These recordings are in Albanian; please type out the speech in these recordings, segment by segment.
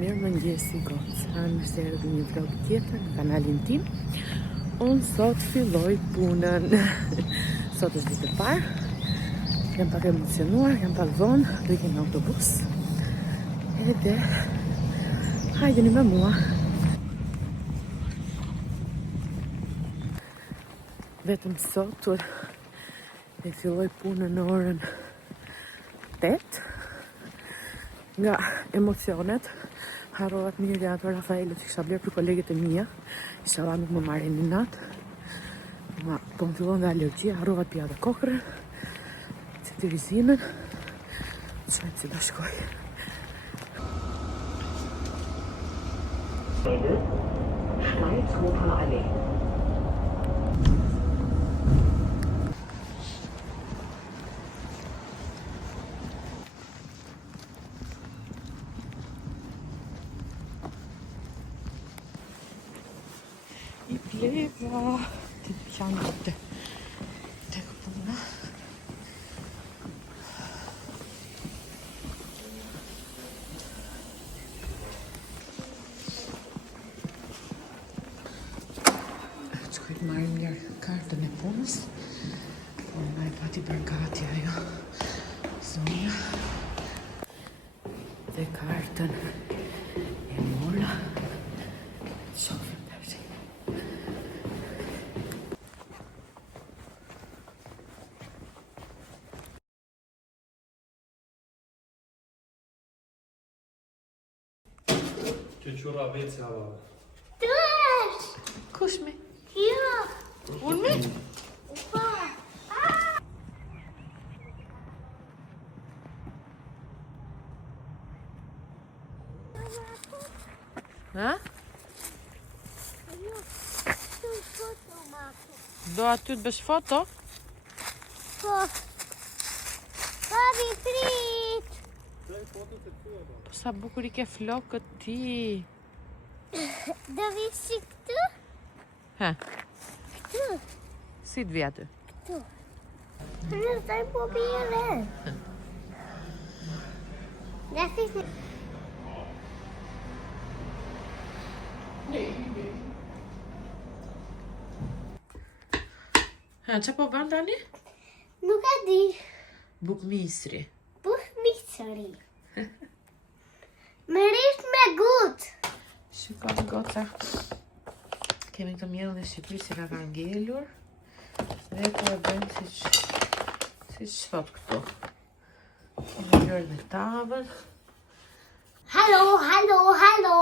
Mirë mëngjesi goca, mirë se erdhni një vlog tjetër në kanalin tim. Unë sot filloj punën. Sot është ditë e parë. Jam pak emocionuar, jam pak vonë, do ikem në autobus. Edhe hajdeni me mua. Vetëm sot e filloj punën në orën 8. Nga emocionet, harrova të mirë ato Rafaelo që kisha blerë për kolegët e mia. Inshallah nuk më marrin në natë. Po më fillon dhe alergjia, harrova të pija dhe kokrën, citirizinën. Shojmë si do shkoj. I pleva të pjanë të këpuna. Shkoj të marrim njerë kartën e punës. Po nga e pati bërgati ajo zonja. Dhe kartën e mora. Shofim përshë. Që qura veci hava. Tu është! Kush mi? Jo! Unë mi? Po! Ha? Jo! Tu foto, mako! Do aty të bësh foto? Po! Papi, prit! Po sa bukur i ke flokët ti. Do visi këtu? Ha, Këtu! si të vi aty? Këtu! Në taj po bire! Dhe fishë... Ha, që po ban tani? Nuk e di. Buk misri. Buh misëri. Me risht me gut. Shikoni goca. Kemi këtë mjellën e Shqipërisë që ka ngelur. Dhe po e bëjmë si thot këtu. Kemi lërë me tavën. Hallo, hallo, hallo.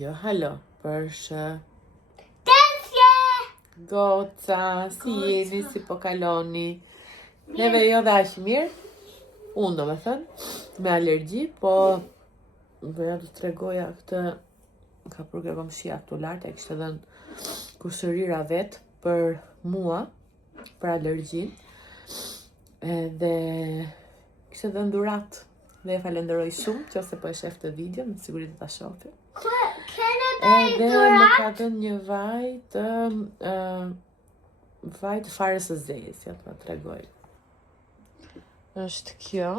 Jo, halo, përshë. Tensje! Goca, si jeni, si po kaloni? Neve jo dhe aq mirë. Unë do me thënë, me alergji, po përja të tregoja këtë, ka përke kom shia këtu lartë, e kishtë dhënë kushërira vetë për mua, për alergjin, dhe kishtë dhënë dhurat, dhe e falenderoj shumë, që ose po e shef të video, në sigurit të ta shofi. Edhe më ka dhënë një vaj të farës së zezë, ja të më tregoj. Është kjo,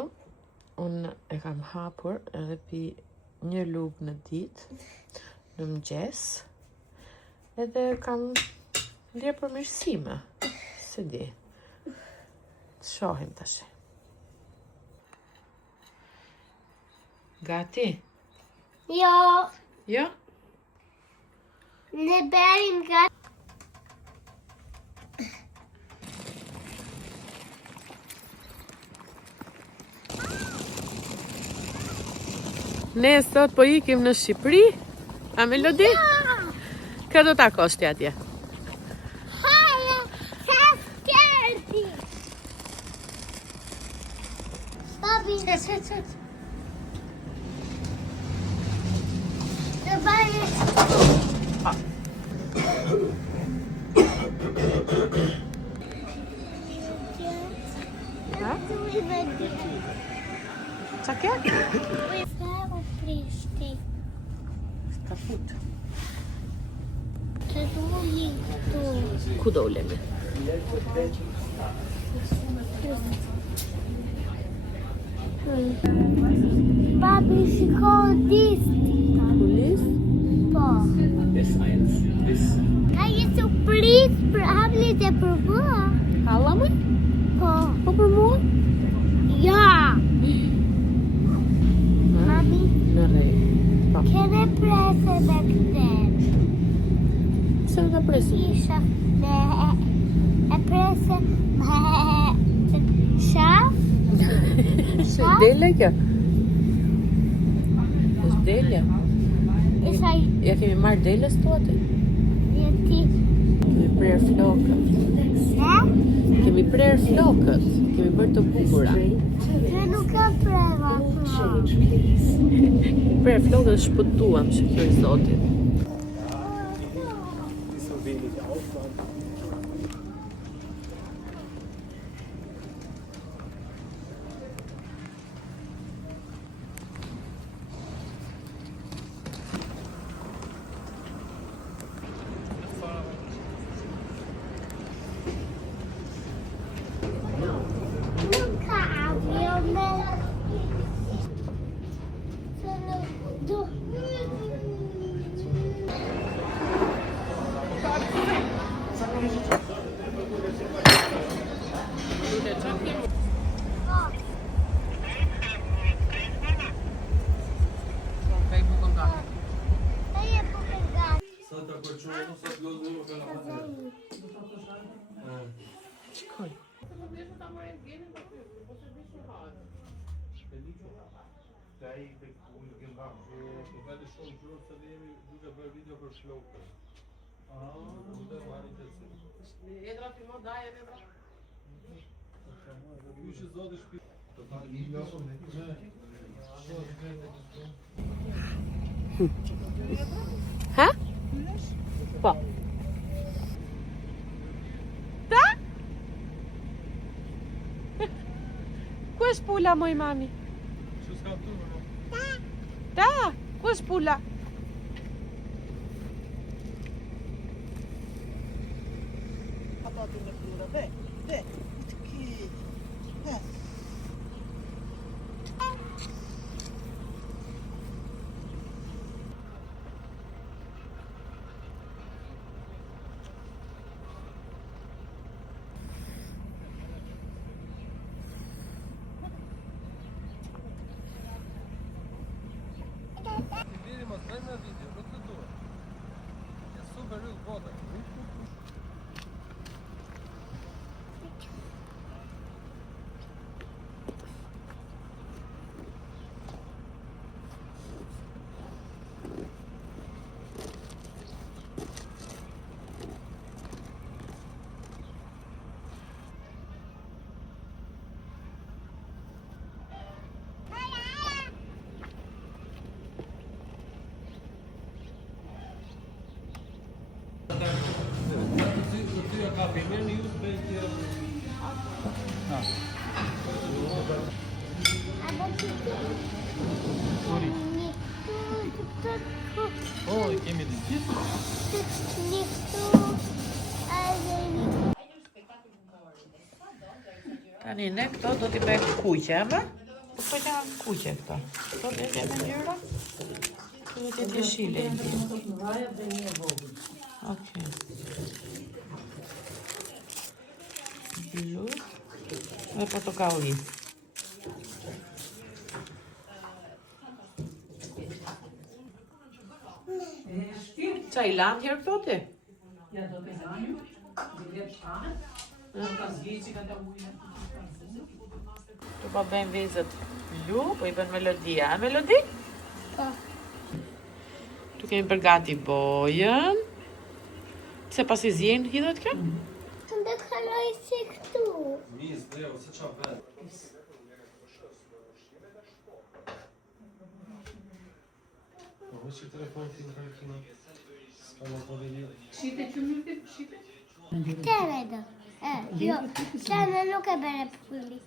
unë e kam hapur edhe pi një lugë në ditë, në mëngjes, edhe kam lirë përmirësime, se di, të shohim tash. Gati? Jo, Jo? ne berim ga... Ne sot po ikim në Shqipëri, a Melodi? Ka do ta koshti atje? Hajë, se s'kerti! Papi, të bërë... Ha? Tu i vedi. Qa ke? Sa u prishti. Ka fut. Të duli këtu. Ku do ulemi? Papi, shiko Disney. Kene prese me këtër. Pse do ta presim? Isha e prese me shaf. Dele kjo? Është dele? Isha Ja kemi marrë delës toate? jeti. Kemi prerë flokët. Kemi prerë flokët. Kemi bërë të bukura. Që nuk kam preva këto. Prerë flokët shpëtuam, shikoj zotin. Nuk ka avione. Se nuk du. Aje po përgat. Sa të përqonë, sa të lozë një më Shikoj. Vedi shumë gjurë se dhe jemi duke bërë video për flokë. Dhe marri të si. Edra filmo daje, edra. Kështë zotë shpi. Ha? Po. Da? Ku është pula, moj mami? Që s'ka të më? Da, ku është pula? Vidi mos bëjmë në video, nuk të duhet. E super rrëllë bota. Të ka përmër një ju të bëjt tjera. Sori. O, I kemi të gjithë. Tani ne këto do t'i bëjmë kuqe, ama? Po këto janë kuqe këto. Këto do t'jenë në ngjyra? Këto do t'jetë jeshile. Okej. Blu dhe portokalli. Qa I lanë herë këto ti? Ja do të zanju, dhe dhe shane, do të zgjeci ka të ujë. Tu po bëjmë vezët blu, po I bën melodia. A melodi? Po. Tu kemi përgati bojën. Se pasi zjen hidhet kjo? Dhe kaloj si këtu. Mis, dhe, ose qa vetë. Po, vë që telefon ti në kërkina. Ska më po dhe një. Shite që mjë shite? Tere do. Jo, qene nuk e bere pulli.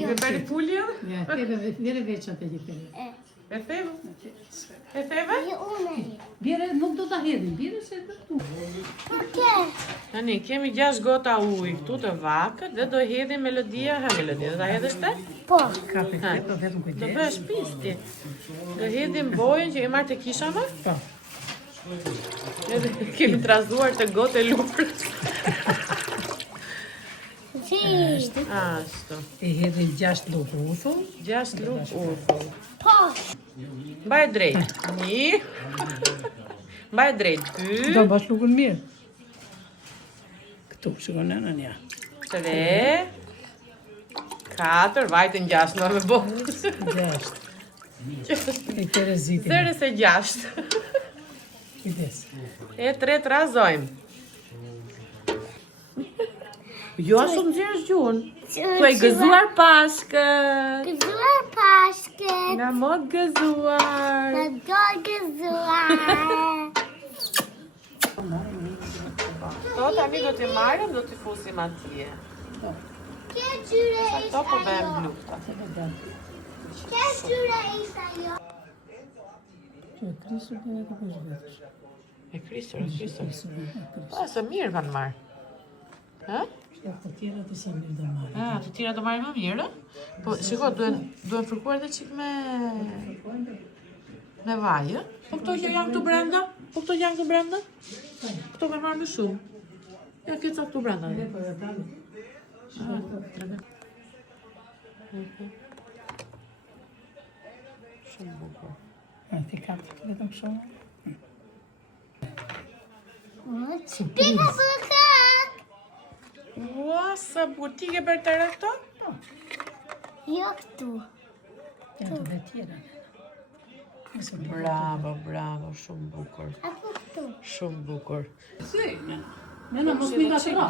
Jo, bëri pulje? Ja, vere veçat e gjithë. E theve? E theve? jo une. Bire nuk do të hedhin, bire se të tu. Përke? Tani, kemi 6 gota ujë këtu të vakët dhe do hedhim melodia. Ha, melodia, do ta hedhësh te? Po. Ka për të vetëm Do kujdes. bësh pisti. Do hedhim bojën që I marrë të kishave. Po. Edhe kemi trazuar të gotë e lurës. Si. Ashtu. E hedhin 6 lukë uthull. 6 luk urthull. Po. Mbaj drejt. Një. Mbaj drejt. Do 2, bash lukun mirë. Këtu, shikon nënën ja. 3, 4, vajtë në 6, në me bo. 6. E Terezitin. Zërës e 6. Kujdes. E 3 të razojmë. Jo ashtu në gjërës gjuhën. Tu e gëzuar Pashkët. Gëzuar Pashkët. Nga mod gëzuar. Në do gëzuar. To tani do t'i marrim, do t'i fusim atje. Kje gjyre To po bëhem lufta. Kje gjyre ishte jo. Që e krisur të e këpësh vetësh. E krisur. Pa, se mirë kanë marrë. Ha? Të tjera të sa mirë do marrë. Të tjera do marrim më mirë? Po, shiko, duen fërkuar dhe qik me vaj, e? Po këto që janë këtu brenda? Këto me marrë më shumë. Ja, këtë sa këtu brenda. Shumë bukur. Ti kapë të vetëm shumë. Pika bëkak. Ua, sa bukur. Ti ke bërë të këto? Jo këtu. Janë të dhe tjera. Bravo, shumë bukur. Apo këtu. Shumë bukur. Nëna, mos mi nga të ra.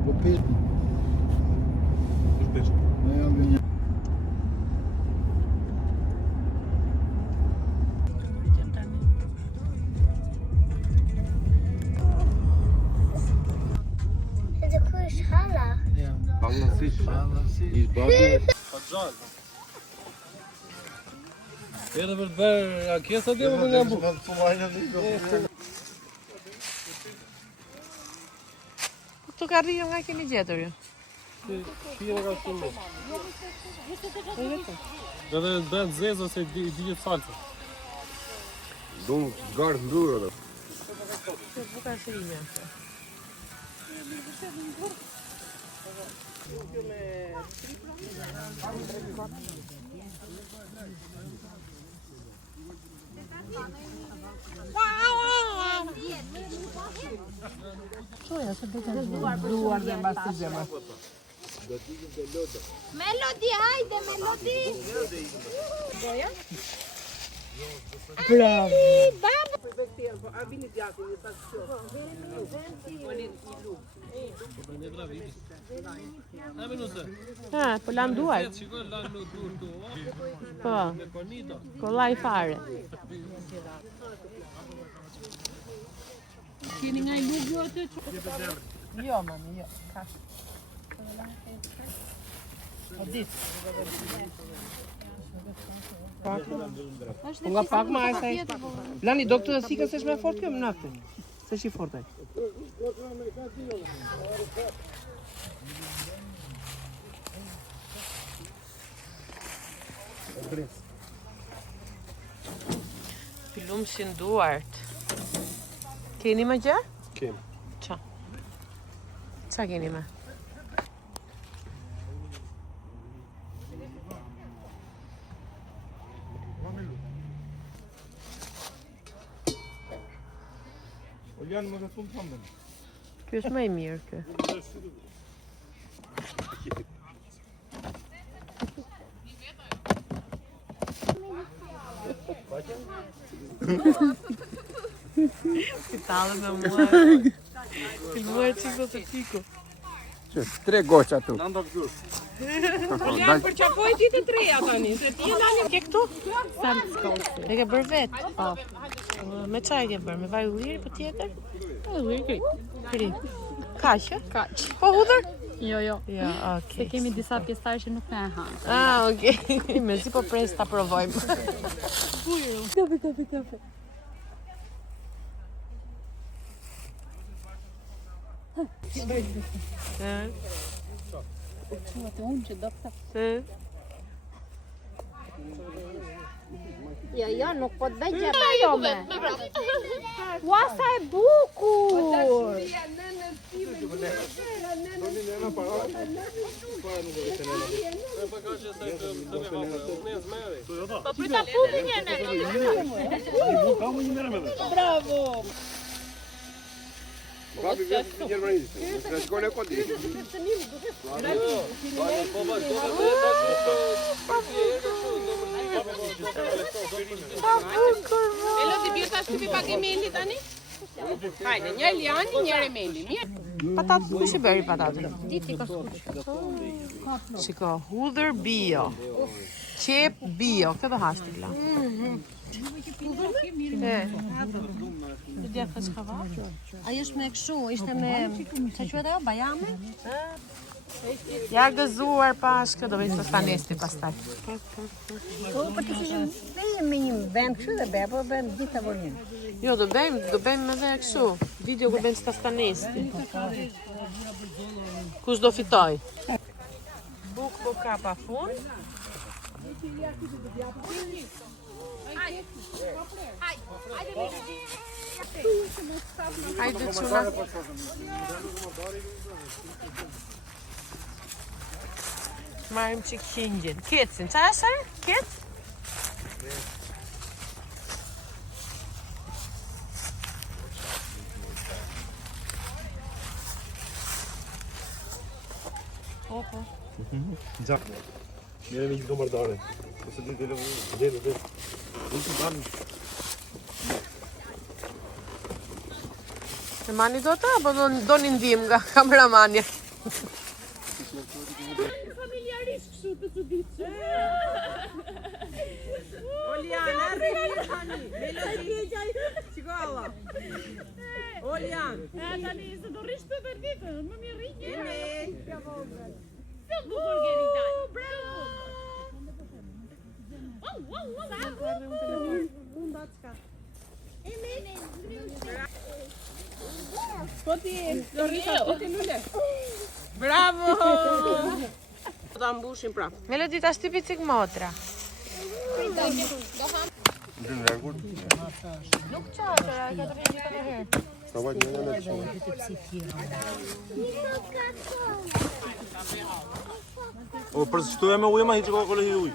Po petë. Ne jam një. Edhe ku është hala? I babi. Edhe për të bërë ankesa dhe më nga mbu. Këtu ka rrio nga kemi gjetur ju. Shire ka shumë. Edhe bënë zezë ose digjet salsa. Dum zgarë ndurë dhe. Të buka shërimi ashtë. Melodi, hajde, melodi. Bravo. Po lan duar. Po, kollaj fare. Keni nga i lugë jo atë? Jo, mami, jo. Kash. O ditë. Nga pak ma e saj. Lani, do këtë dhe thika se shme fort kjo më naftë. Se shi fort e. Pilum si nduart. Keni më gjë? Kem. Qa? Qa keni me? O janë më dhe thumë thëmë. Ky është më i mirë kë. Talë me mua. Filmuar qiko të qiko. Që, 3 goqa tu. Nanda këtu. Për qapoj ti të treja tani, se ti Lani. Ke këtu? E ke bërë vetë? Po. Me qa e ke bërë? Me vaj ulliri për tjetër? Kri. Kri. Kaqë? Kaqë. Po hudër? Jo. Jo, Se okay. kemi disa pjesëtarë që nuk na e hanë. Ah, okay. Mezi po pres ta provojmë. Kafe. Unë që do këta. Jo, nuk po të bëj gjë pa jome. Ua, sa e bukur! Po prita pullin një në. Bravo! Babi vetë në Gjermanisë, në shkole e kodi. Elodi bie tash ti pagamenti tani? Hajde, një Eliani, një Remeli. Mirë. Patat, kush e bëri patatën? Diti ka skuq. Shiko, hudhër bio. Qep bio, këtë do hash ti la. Ajo është me kështu, ishte me çfarë quhet ajo? Bajame? Ja gëzuar pashkë, do vesh të stanesti pastaj. Po të kishim vejmë me një vend kështu dhe bëj, po bën gjithë tavolinë. Jo, do bëjmë edhe kështu. Video kur bëjmë sta stanesti. Kush do fitoj? Buk po ka pa fund. Hajde çuna. Marim çik hingjin. Kecin, qa është? Kec? Opo. Njëre një gjithë mardare. Ose dhe dhe. Unë të banë. E mani do të, apo do një ndim nga kameramanja? Familjarisht kështu të çuditshme. Oliana, rrini tani. Melodi. Çiko Allah. Olian. Tani se do rrish të verditën, më mirë rrinje. Jemi. Të bukur genital. Bravo. Po ti, do rrisha ti lule. Bravo. Do ta mbushim prap. Melodi, ta shtypi cik motra. Nuk qatëra, e ka të rejnë gjithë në herë. O, për shtu e me ujë ma hiqë ka kole hi ujë.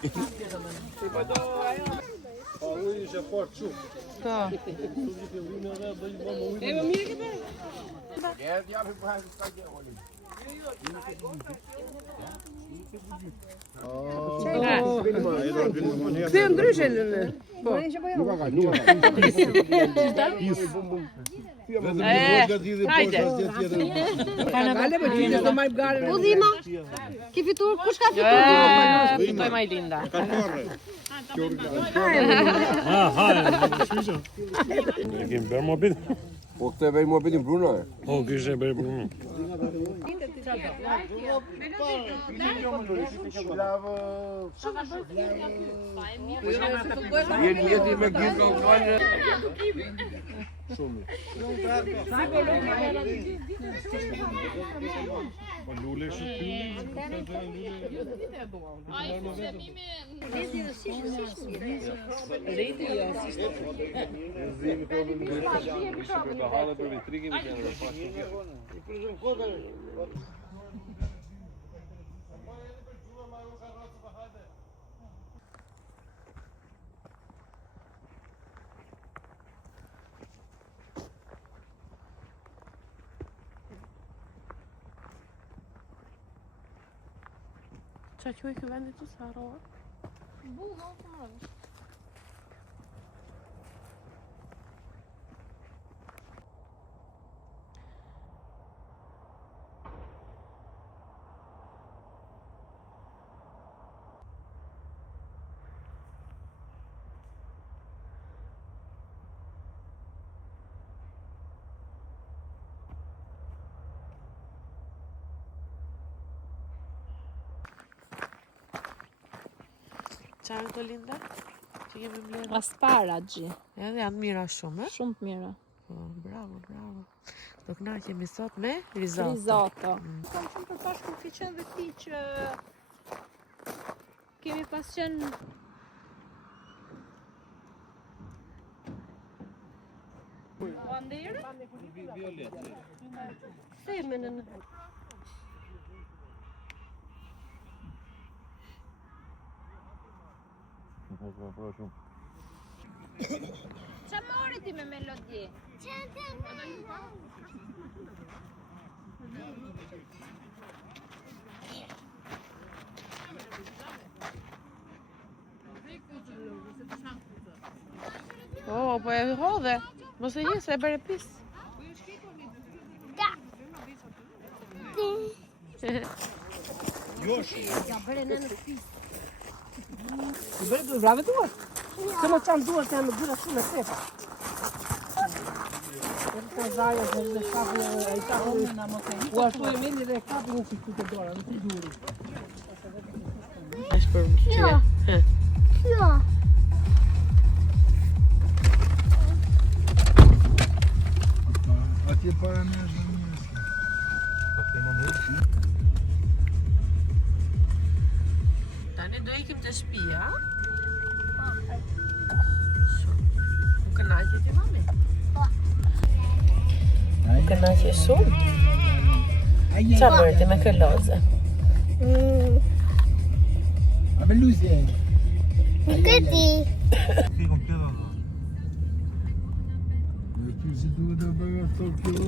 Pa ujë ishe fort shumë. Po. E më mirë këtë? Këtë e ndryshe në në. Po. Gale për gjithë të majtë gale. Udhima, ki fitur, kush ka fitur? Fitoj maj linda. Ne kemi bërë më bitë. Po këtë e bëjmë më bitin Bruno e? Po, kështë e bërë Bruno. Jenë jeti me gjithë ka ukanë. Lule shqipty. Qa që i këvendit të saroa? Çfarë do linda? Që kemi mbledhur. Asparagji. Edhe janë mira shumë, e? Shumë të mira. Po, bravo, bravo. Do kënaqemi sot me risotto. Risotto. Kam shumë të bashku ke qenë dhe ti që kemi pas qenë Themenën. Qa mori ti me melodi? Oh, po e hodhe. Mos e je se e bëre pis. I bëri të vrave duart. Se më qanë duart janë në dyra shumë e sepa. Ka zaja dhe kapën e kapën. U ashtu e meni dhe kapën si këtu të dora, në të duri. Është për Kjo. Kjo. Atje para me është në njësë. Tani do ikim të shtëpia. Nuk kënaqe ti mami? Nuk kënaqe shumë? Qa bërti me këlloze? A me luzje. Nuk e di. Ti si duhet të bëjë 8 kilo.